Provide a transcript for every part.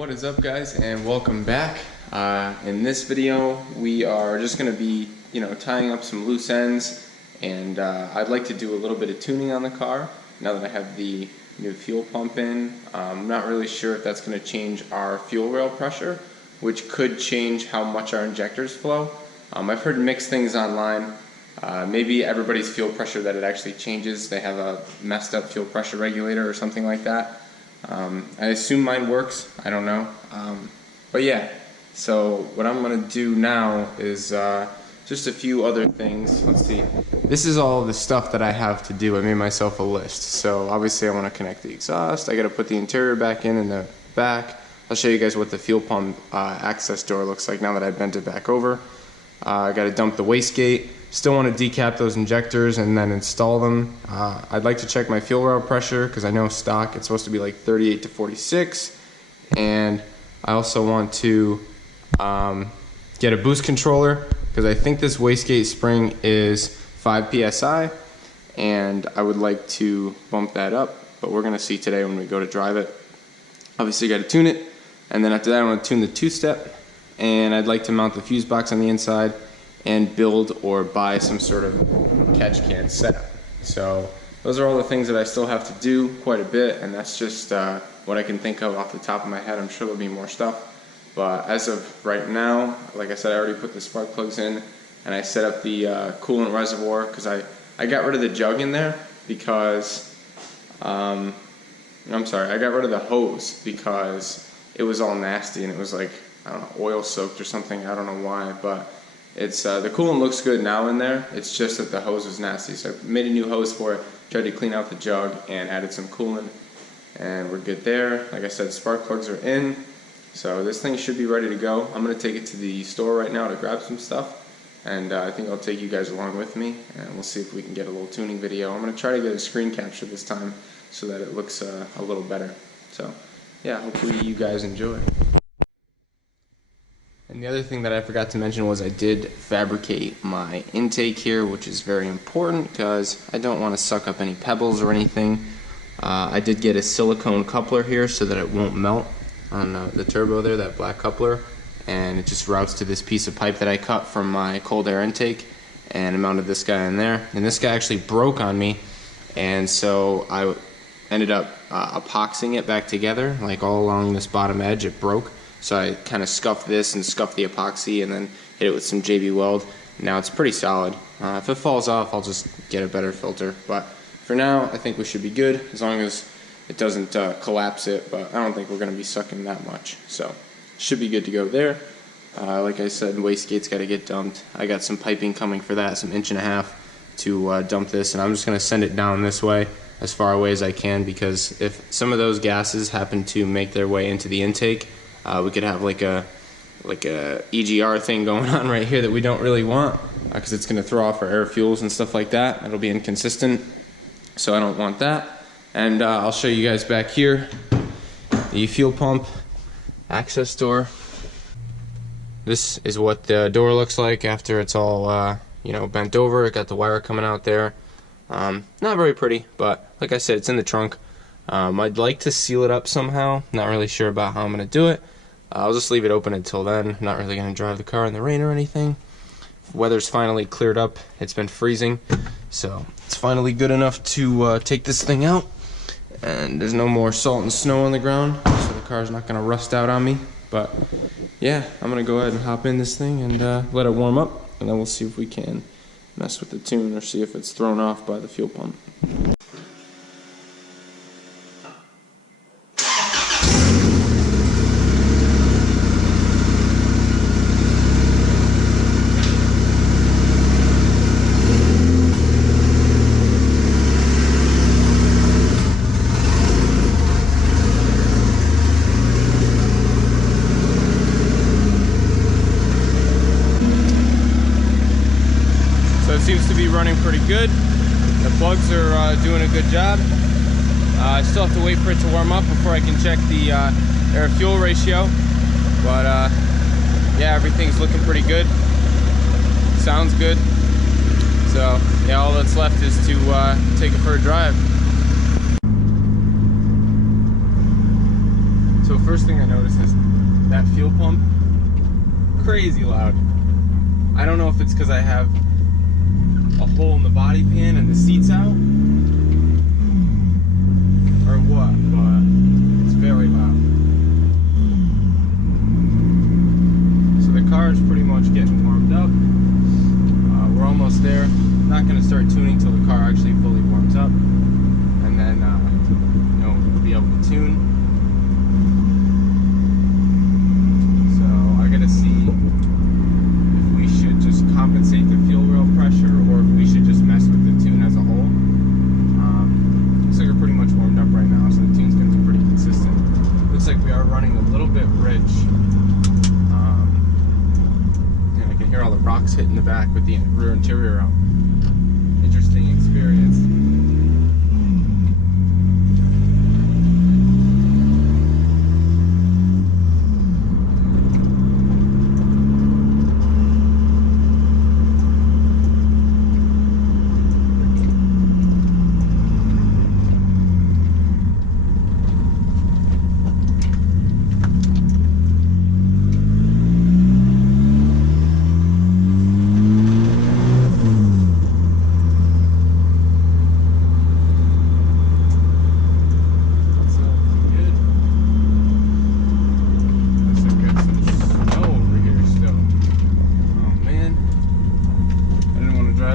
What is up, guys, and welcome back. In this video we are just going to be tying up some loose ends, and I'd like to do a little bit of tuning on the car now that I have the new fuel pump in. I'm not really sure if that's going to change our fuel rail pressure, which could change how much our injectors flow. I've heard mixed things online. Maybe everybody's fuel pressure that it actually changes. They have a messed up fuel pressure regulator or something like that. I assume mine works. I don't know. But yeah, so what I'm going to do now is just a few other things. Let's see. This is all the stuff that I have to do. I made myself a list. So obviously I want to connect the exhaust. I got to put the interior back in the back. I'll show you guys what the fuel pump access door looks like now that I bent it back over. I got to dump the wastegate. Still want to decap those injectors and then install them. I'd like to check my fuel rail pressure because I know stock it's supposed to be like 38 to 46, and I also want to get a boost controller because I think this wastegate spring is 5 psi, and I would like to bump that up, but we're gonna see today when we go to drive it. Obviously got to tune it, and then after that I want to tune the two-step, and I'd like to mount the fuse box on the inside and build or buy some sort of catch can setup. So those are all the things that I still have to do, quite a bit, and that's just what I can think of off the top of my head. I'm sure there'll be more stuff, but as of right now, like I said, I already put the spark plugs in and I set up the coolant reservoir because I got rid of the jug in there because I got rid of the hose because it was all nasty and it was like, I don't know, oil soaked or something. I don't know why, but it's the coolant looks good now in there. It's just that the hose was nasty, so I made a new hose for it, tried to clean out the jug and added some coolant, and we're good there. Like I said, spark plugs are in, so this thing should be ready to go. I'm going to take it to the store right now to grab some stuff, and I think I'll take you guys along with me, and we'll see if we can get a little tuning video. I'm going to try to get a screen capture this time so that it looks a little better. So yeah, hopefully you guys enjoy. And the other thing that I forgot to mention was I did fabricate my intake here, which is very important because I don't want to suck up any pebbles or anything. I did get a silicone coupler here so that it won't melt on the turbo there, that black coupler, and it just routes to this piece of pipe that I cut from my cold air intake, and I mounted this guy in there. And this guy actually broke on me, and so I ended up epoxying it back together, like all along this bottom edge it broke. So I kind of scuffed this and scuffed the epoxy and then hit it with some JB Weld. Now it's pretty solid. If it falls off, I'll just get a better filter. But for now, I think we should be good as long as it doesn't collapse it. But I don't think we're going to be sucking that much. So should be good to go there. Like I said, wastegate's got to get dumped. I got some piping coming for that, some 1.5 inches to dump this. And I'm just going to send it down this way as far away as I can, because if some of those gases happen to make their way into the intake, we could have like a EGR thing going on right here that we don't really want, because it's going to throw off our air fuels and stuff like that. It'll be inconsistent, so I don't want that. And I'll show you guys back here the fuel pump access door. This is what the door looks like after it's all bent over. It got the wire coming out there. Not very pretty, but like I said, it's in the trunk. I'd like to seal it up somehow. Not really sure about how I'm going to do it. I'll just leave it open until then. Not really going to drive the car in the rain or anything. Weather's finally cleared up. It's been freezing, so it's finally good enough to take this thing out. And there's no more salt and snow on the ground, so the car's not going to rust out on me. But yeah, I'm going to go ahead and hop in this thing and let it warm up, and then we'll see if we can mess with the tune or see if it's thrown off by the fuel pump. Seems to be running pretty good. The plugs are doing a good job. I still have to wait for it to warm up before I can check the air fuel ratio, but yeah, everything's looking pretty good. Sounds good. So yeah, all that's left is to take it for a drive. first thing I noticed is that fuel pump, crazy loud. I don't know if it's because I have a hole in the body pan and the seat's out, or what, but it's very loud. So the car is pretty much getting warmed up. We're almost there. Not going to start tuning till the car actually fully warms up, and then you know, we'll be able to tune. So I got to see if we should just compensate the fuel rail pressure, or if we should just mess with the tune as a whole. Looks like we're pretty much warmed up right now, so the tune's going to be pretty consistent. Looks like we are running a little bit rich. And I can hear all the rocks hitting the back with the rear interior out. Interesting experience.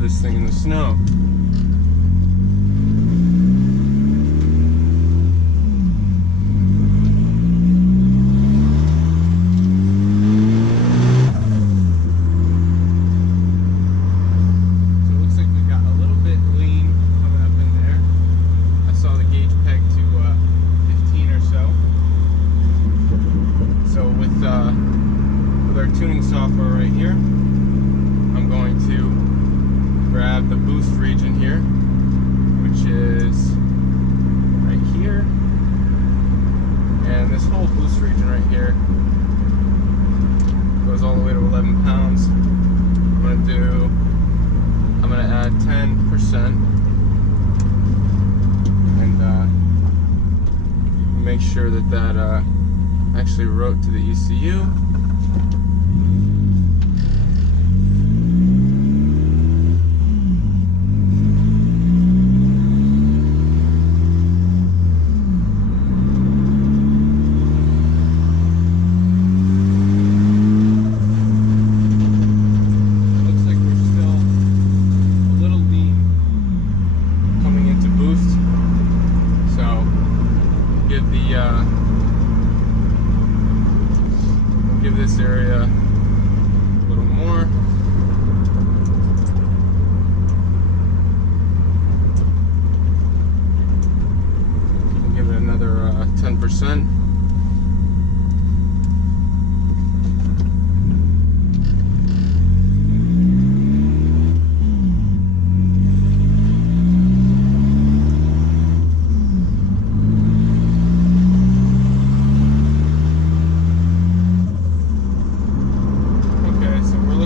This thing in the snow. So it looks like we got a little bit lean coming up in there. I saw the gauge peg to 15 or so. So with our tuning software right here, I'm going to grab the boost region here, which is right here, and this whole boost region right here goes all the way to 11 pounds. I'm gonna add 10% and make sure that actually wrote to the ECU. We'll give this area a little more. We'll give it another 10%.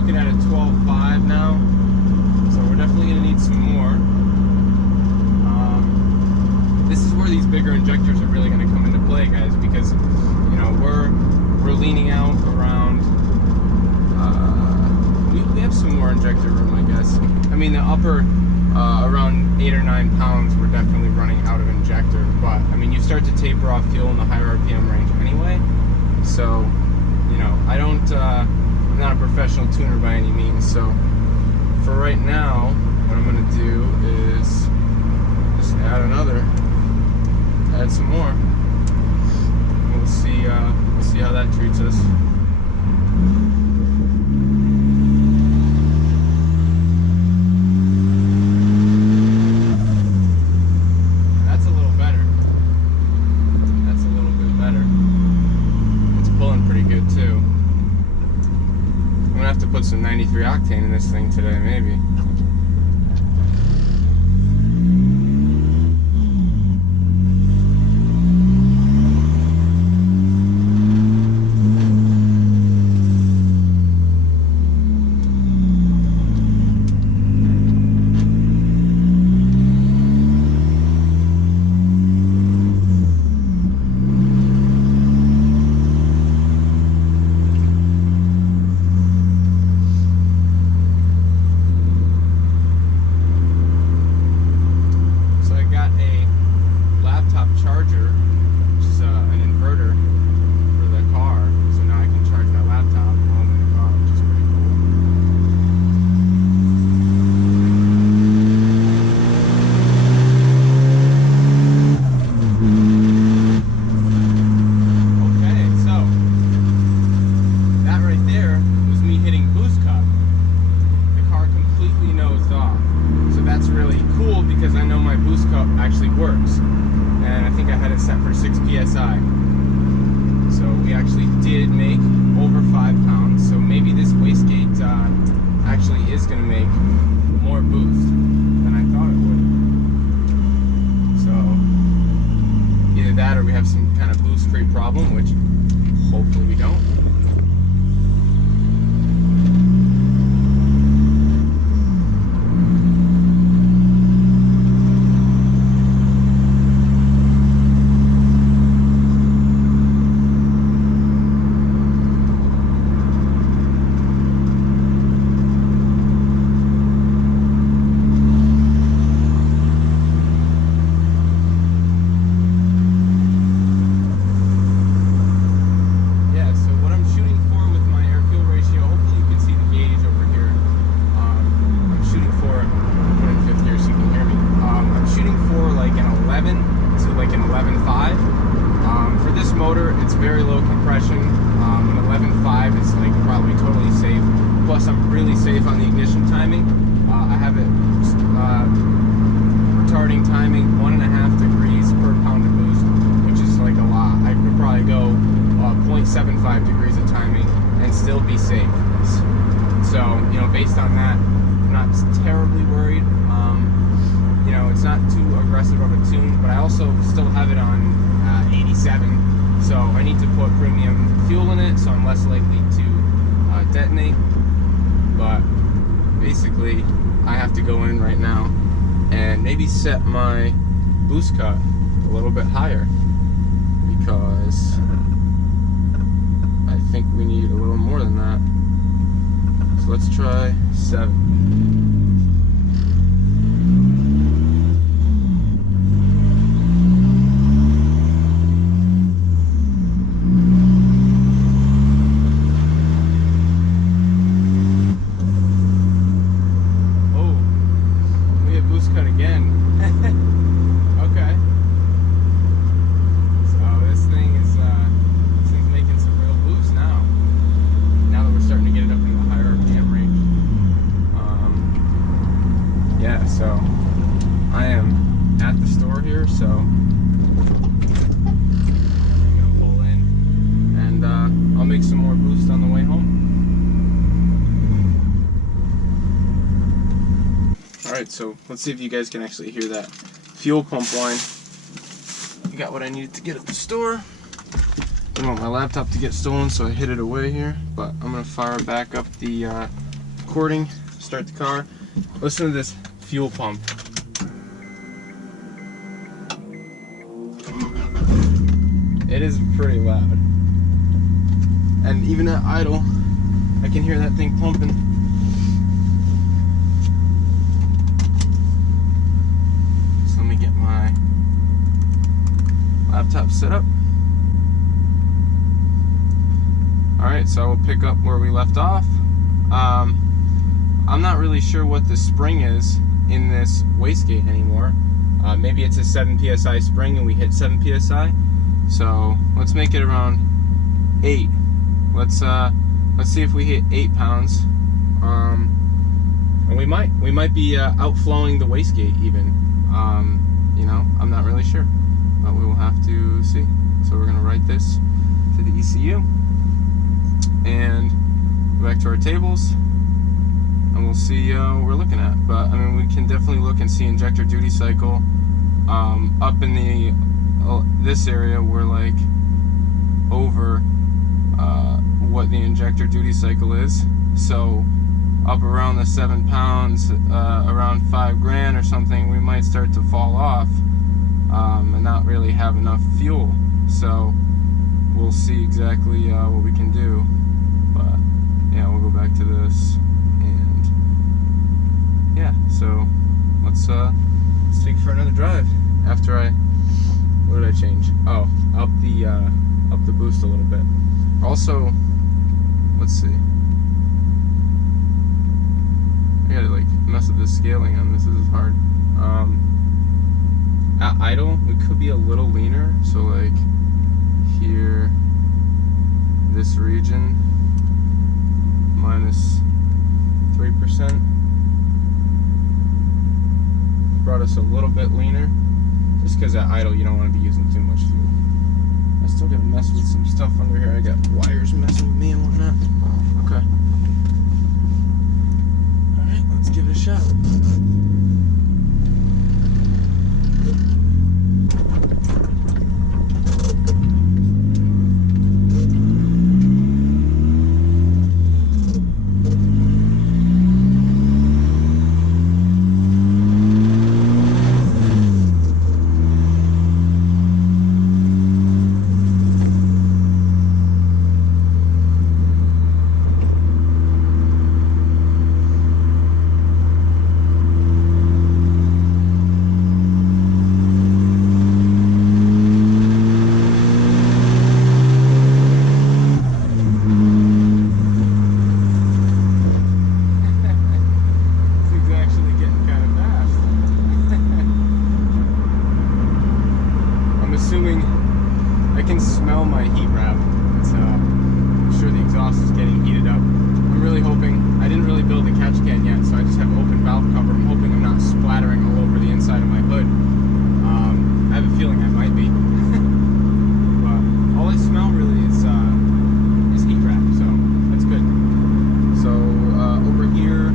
At a 12.5 now, so we're definitely going to need some more. This is where these bigger injectors are really going to come into play, guys, because you know we're leaning out around. We have some more injector room, I guess. I mean, the upper around 8 or 9 pounds, we're definitely running out of injector. But I mean, you start to taper off fuel in the higher RPM range anyway, so you know I don't. I'm not a professional tuner by any means, so for right now, what I'm going to do is just add some more. We'll see how that treats us. That's a little better. That's a little bit better. It's pulling pretty good too. I'm gonna have to put some 93 octane in this thing today, maybe. So we actually did make over 5 pounds. So maybe this wastegate actually is going to make more boost than I thought it would. So either that or we have some kind of boost creep problem, which hopefully we don't. It's very low compression. An 11.5 is like probably totally safe. Plus, I'm really safe on the ignition timing. I have it retarding timing 1.5 degrees per pound of boost, which is like a lot. I could probably go 0.75 degrees of timing and still be safe. So, you know, based on that, I'm not terribly worried. You know, it's not too aggressive of a tune, but I also still have it on 87. So I need to put premium fuel in it, so I'm less likely to detonate. But basically, I have to go in right now and maybe set my boost cut a little bit higher, because I think we need a little more than that. So let's try 7. So I am at the store here, so I'm gonna pull in and I'll make some more boost on the way home. Alright, so let's see if you guys can actually hear that fuel pump line. I got what I needed to get at the store. I don't want my laptop to get stolen, so I hid it away here, but I'm gonna fire back up the recording, start the car. Listen to this fuel pump. It is pretty loud. And even at idle, I can hear that thing pumping. So let me get my laptop set up. Alright, so I will pick up where we left off. I'm not really sure what the spring is in this wastegate anymore. Maybe it's a 7 psi spring and we hit 7 psi. So let's make it around 8. Let's see if we hit 8 pounds. And we might be outflowing the wastegate even. You know, I'm not really sure, but we will have to see. So we're gonna write this to the ECU and go back to our tables, and we'll see what we're looking at. But I mean, we can definitely look and see injector duty cycle. Up in the this area, we're like over what the injector duty cycle is. So up around the 7 pounds, around 5 grand or something, we might start to fall off and not really have enough fuel. So we'll see exactly what we can do. But yeah, we'll go back to this, and yeah, so let's take for another drive after what did I change? Oh, up the boost a little bit. Also, let's see, I gotta like mess with this scaling on this. This is hard. At idle, we could be a little leaner, so like here, this region, minus 3%, brought us a little bit leaner, just because at idle you don't want to be using too much fuel. I still gotta mess with some stuff under here. I got wires messing with me and whatnot. Okay. Alright, let's give it a shot. Assuming I can smell my heat wrap. I'm sure the exhaust is getting heated up. I'm really hoping, I didn't really build a catch can yet, so I just have open valve cover. I'm hoping I'm not splattering all over the inside of my hood. I have a feeling I might be. But all I smell really is heat wrap, so that's good. So over here,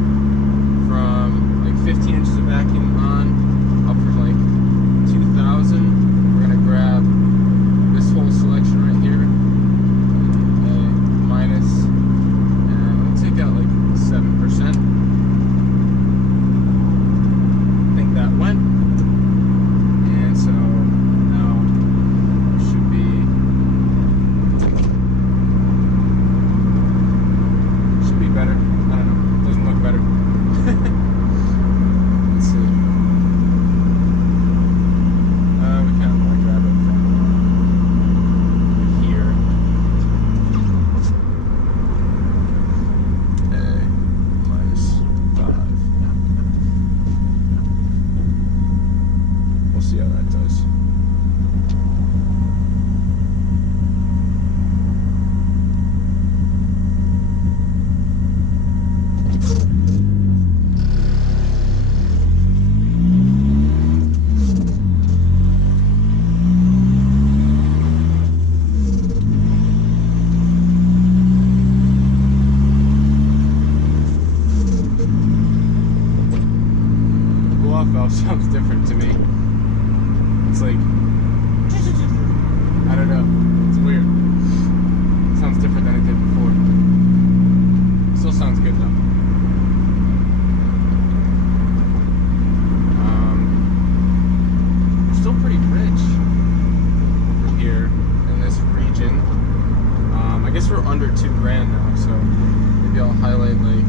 from like 15 inches of vacuum on, up for like 2,000. Grab this whole selection right here, minus, and we'll take out like 7%. I think that went, and so now should be better. I don't know, doesn't look better. Let's see. We kind of want to grab it from here. -5. We'll see how that does. Valve sounds different to me. It's like, I don't know, it's weird. It sounds different than it did before. Still sounds good though. We're still pretty rich over here in this region. I guess we're under $2,000 now, so maybe I'll highlight like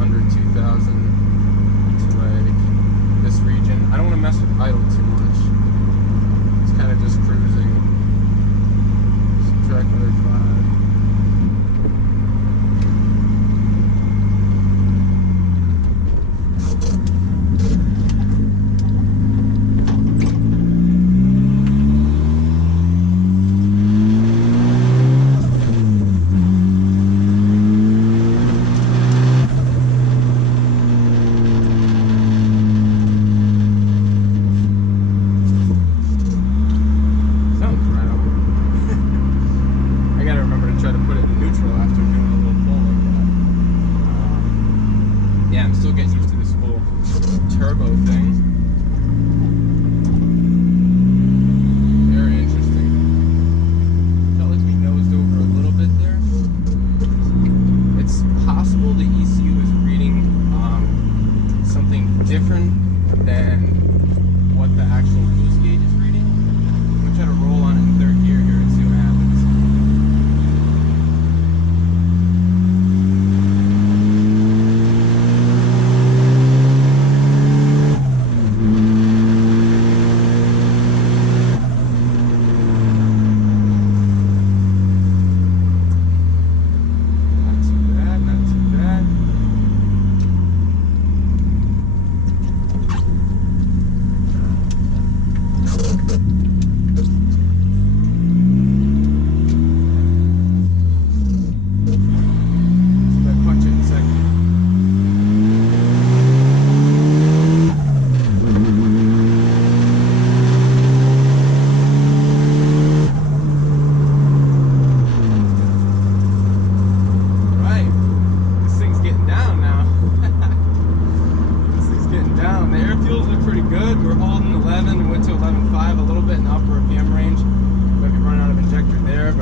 under 2,000 to like this region. I don't want to mess with idle too much. It's kind of just cruising. Subtract another 5.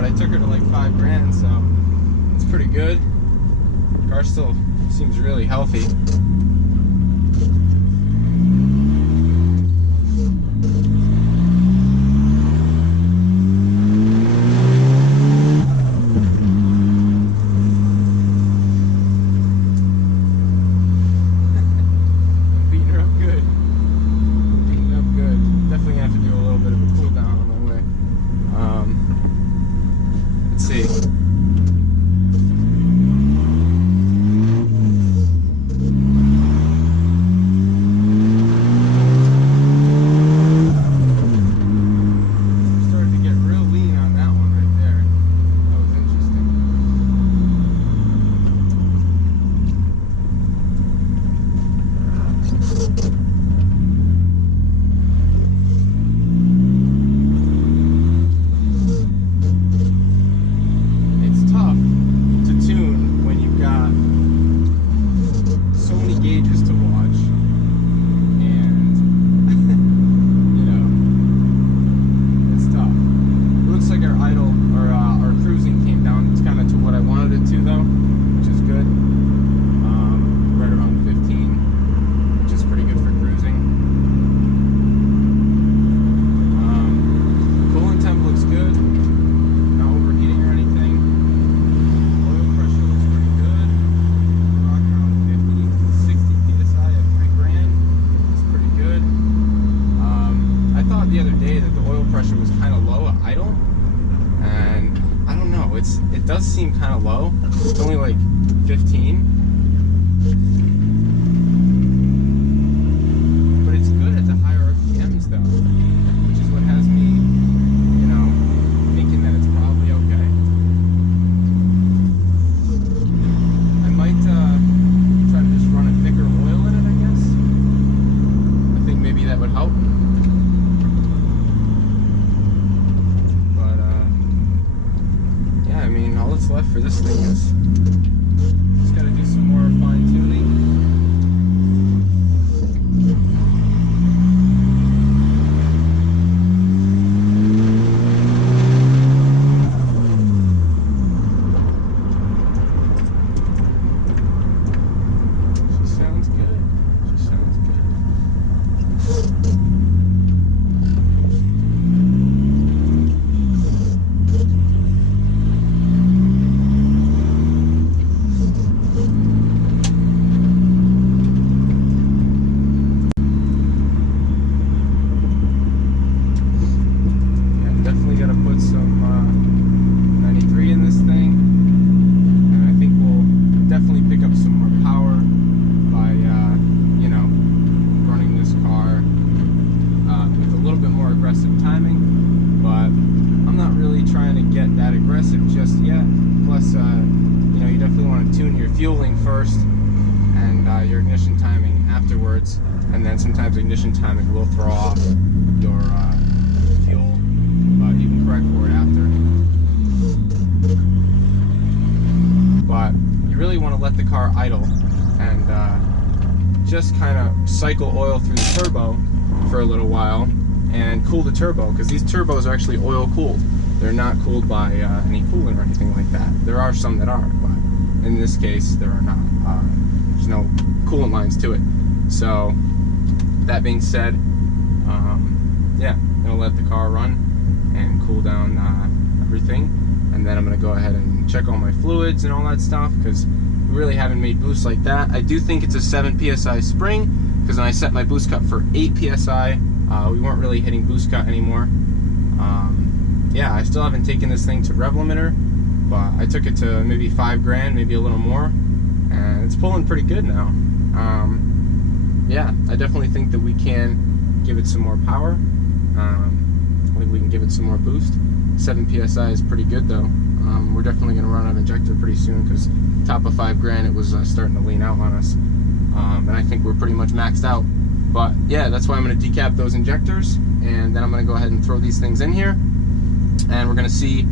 but I took her to like 5 grand, so it's pretty good. The car still seems really healthy. It does seem kind of low. It's only like 15, but it's good at the higher RPMs though, which is what has me, you know, thinking that it's probably okay. I might try to just run a thicker oil in it, I guess. I think maybe that would help. I mean, all that's left for this thing is just gotta do some more fine tuning. She sounds good. She sounds good. Just yet. Plus, you know, you definitely want to tune your fueling first and your ignition timing afterwards, and then sometimes ignition timing will throw off your fuel, but you can correct for it after. But you really want to let the car idle and just kind of cycle oil through the turbo for a little while and cool the turbo, because these turbos are actually oil cooled. They're not cooled by any coolant or anything like that. There are some that are, but in this case, there are not. There's no coolant lines to it. So, that being said, yeah, I'm gonna let the car run and cool down everything, and then I'm gonna go ahead and check all my fluids and all that stuff, because we really haven't made boost like that. I do think it's a 7 psi spring, because when I set my boost cut for 8 psi, we weren't really hitting boost cut anymore. Yeah, I still haven't taken this thing to rev limiter, but I took it to maybe 5 grand, maybe a little more, and it's pulling pretty good now. Yeah, I definitely think that we can give it some more power. I think we can give it some more boost. 7 psi is pretty good though. We're definitely going to run out of injector pretty soon, because top of 5 grand it was starting to lean out on us, and I think we're pretty much maxed out. But yeah, that's why I'm going to decap those injectors, and then I'm going to go ahead and throw these things in here, and we're going to see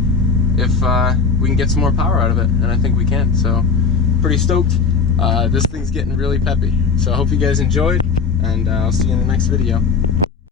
if we can get some more power out of it, and I think we can. So pretty stoked. This thing's getting really peppy. So I hope you guys enjoyed, and I'll see you in the next video.